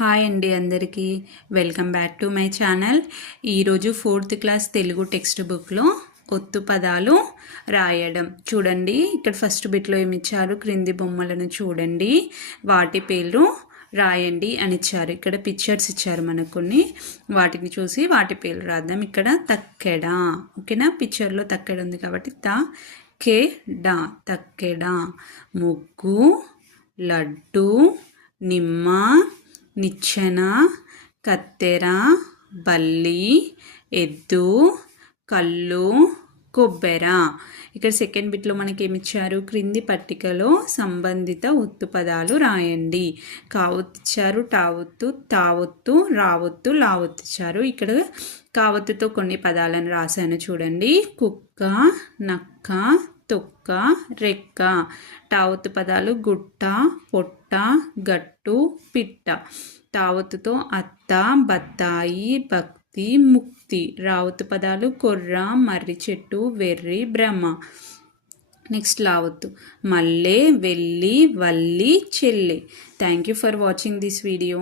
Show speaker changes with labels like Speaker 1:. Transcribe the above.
Speaker 1: Hi అండి అందరికీ. Welcome back to my channel ఈరోజు ఫోర్త్ క్లాస్ తెలుగు టెక్స్ట్ బుక్లో ఒత్తు పదాలు రాయడం. చూడండి ఇక్కడ ఫస్ట్ బిట్లో ఏమి ఇచ్చారు? క్రింది బొమ్మలను చూడండి. వాటి పేర్లు రాయండి అని ఇచ్చారు. ఇక్కడ పిక్చర్స్ ఇచ్చారు మనకు కొన్ని. వాటిని చూసి వాటి పేర్లు రాద్దాం. ఇక్కడ తక్కెడ. ఓకేనా? పిక్చర్లో తక్కెడ ఉంది కాబట్టి త కే డా. తక్కెడ. ముగ్గు లడ్డు నిమ్మ నిచ్చెన కత్తెర బల్లి ఎద్దు కళ్ళు కొబ్బెర. ఇక్కడ సెకండ్ బిట్లో మనకి ఏమి ఇచ్చారు క్రింది పట్టికలో సంబంధిత ఒత్తు పదాలు రాయండి. కావొత్తిచ్చారు టావొత్తు తావొత్తు రావొత్తు లావొత్తిచ్చారు. ఇక్కడ కావొత్తుతో కొన్ని పదాలను రాశాను చూడండి. కుక్క నక్క తొక్క రెక్క టావొత్తు పదాలు గుట్ట పొట్ట గట్టు పిట్ట. తావొత్తుతో అత్త బత్తాయి భక్తి ముక్తి. రావత్తు పదాలు కొర్ర మర్రి చెట్టు వెర్రి బ్రహ్మ. నెక్స్ట్ లావత్తు. మల్లె వెళ్ళి వల్లి చెల్లె. Thank you for watching this video